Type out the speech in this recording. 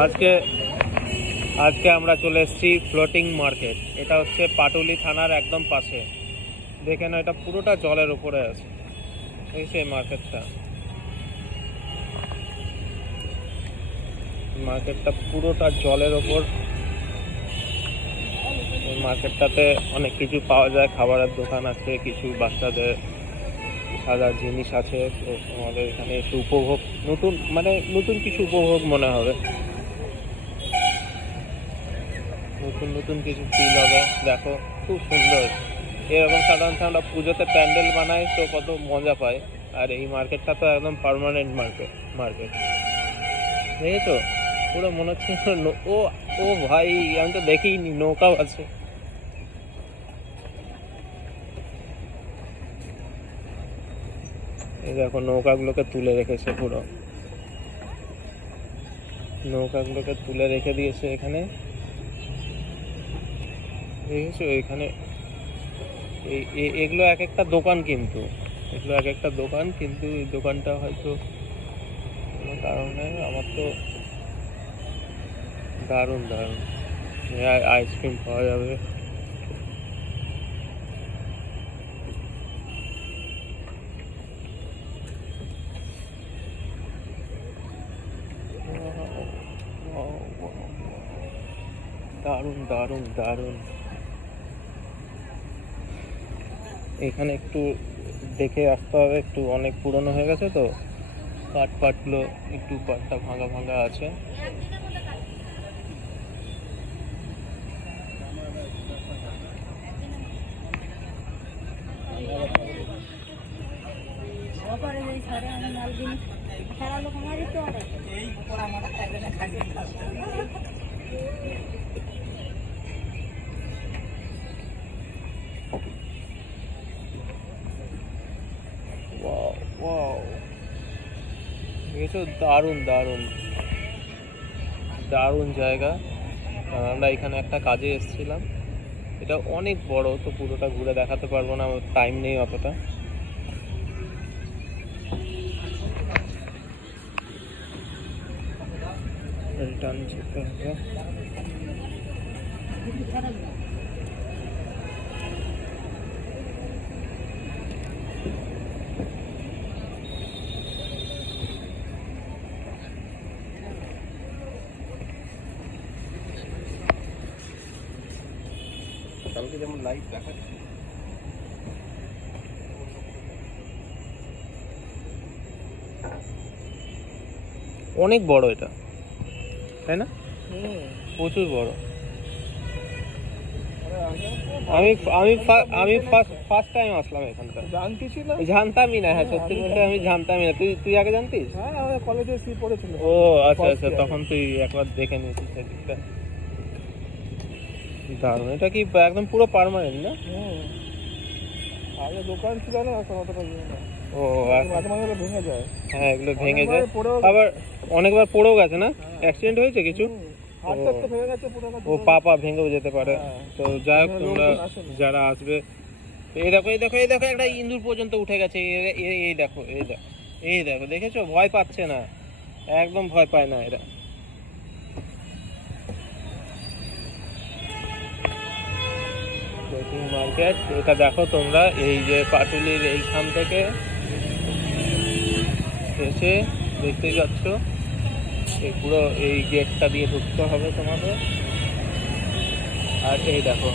আজকে আজকে আমরা চলে এসেছি ফ্লোটিং মার্কেট। এটা হচ্ছে পাটুলি থানার একদম পাশে। দেখে না, এটা পুরোটা জলের উপরে আছে। এই সেই মার্কেটটা পুরোটা জলের ওপর। এই মার্কেটটাতে অনেক কিছু পাওয়া যায়, খাবারের দোকান আছে, কিছু বাচ্চাদের সাজার জিনিস আছে। তো আমাদের এখানে একটু উপভোগ, নতুন কিছু উপভোগ মনে হবে, নতুন কিছু ফিল হবে। দেখো খুব সুন্দর। এরকম সাধারণত আমরা পুজোতে প্যান্ডেল বানাই, তো কত মজা পাই। আর এই মার্কেটটা তো একদম পার্মানেন্ট মার্কেট। দেখেছো, পুরো মনে হচ্ছে ও ও ভাই, আমি তো দেখিনি, নৌকাও আছে। এই দেখো, নৌকাগুলোকে তুলে রেখেছে, পুরো নৌকাগুলোকে তুলে রেখে দিয়েছে এখানে। দেখেছো এখানে এগুলো এক একটা দোকান, কিন্তু এগুলো এক একটা দোকান, কিন্তু এই দোকানটা হয়তো কোনো কারণে আমার তো দারুণ আইসক্রিম পাওয়া যাবে। দারুণ। এখানে একটু দেখে আসতে হবে, একটু অনেক পুরনো হয়ে গেছে তো, পাটগুলো একটু পাটটা ভাঙা আছে। দারুণ জায়গা। আমরা এখানে একটা কাজে এসেছিলাম। এটা অনেক বড়, তো পুরোটা ঘুরে দেখাতে পারবো না, টাইম নেই অতটা। রিটার্ন যেতে হবে। কালকে যেমন লাইভ দেখাচ্ছি, অনেক বড় এটা, তাই না? প্রচুর বড়। আমি ফার্স্ট টাইম আসলাম এখানটা। জানতামই না। হ্যাঁ, সত্যি বলতে আমি জানতামই না। তুই আগে জানতিস? হ্যাঁ, কলেজে পড়েছিল। ও আচ্ছা, তখন তুই একবার দেখে নিয়েছিস সেদিকটা। দারুণ। এটা কি একদম পুরো পার্মানেন্ট না? আগে দোকান ছিল না, এখন অতটা না। ও মাঝে মাঝে ভেঙে যায়। হ্যাঁ, এগুলো ভেঙে যায়, আবার অনেকবার পড়েও গেছে না? অ্যাক্সিডেন্ট হয়েছে কিছু? ও পা ভেঙেও যেতে পারে। তো যাই হোক, তোমরা যারা আসবে, এই দেখো একটা ইঁদুর পর্যন্ত উঠে গেছে। এই দেখো দেখেছো? ভয় পাচ্ছে না, একদম ভয় পায় না এরা। মার্কেট এটা দেখো তোমরা, এই যে পাটুলির এইখান থেকে এসে দেখতেই পাচ্ছ, এই পুরো এই গেটটা দিয়ে ঢুকতে হবে তোমাদের। আর এই দেখো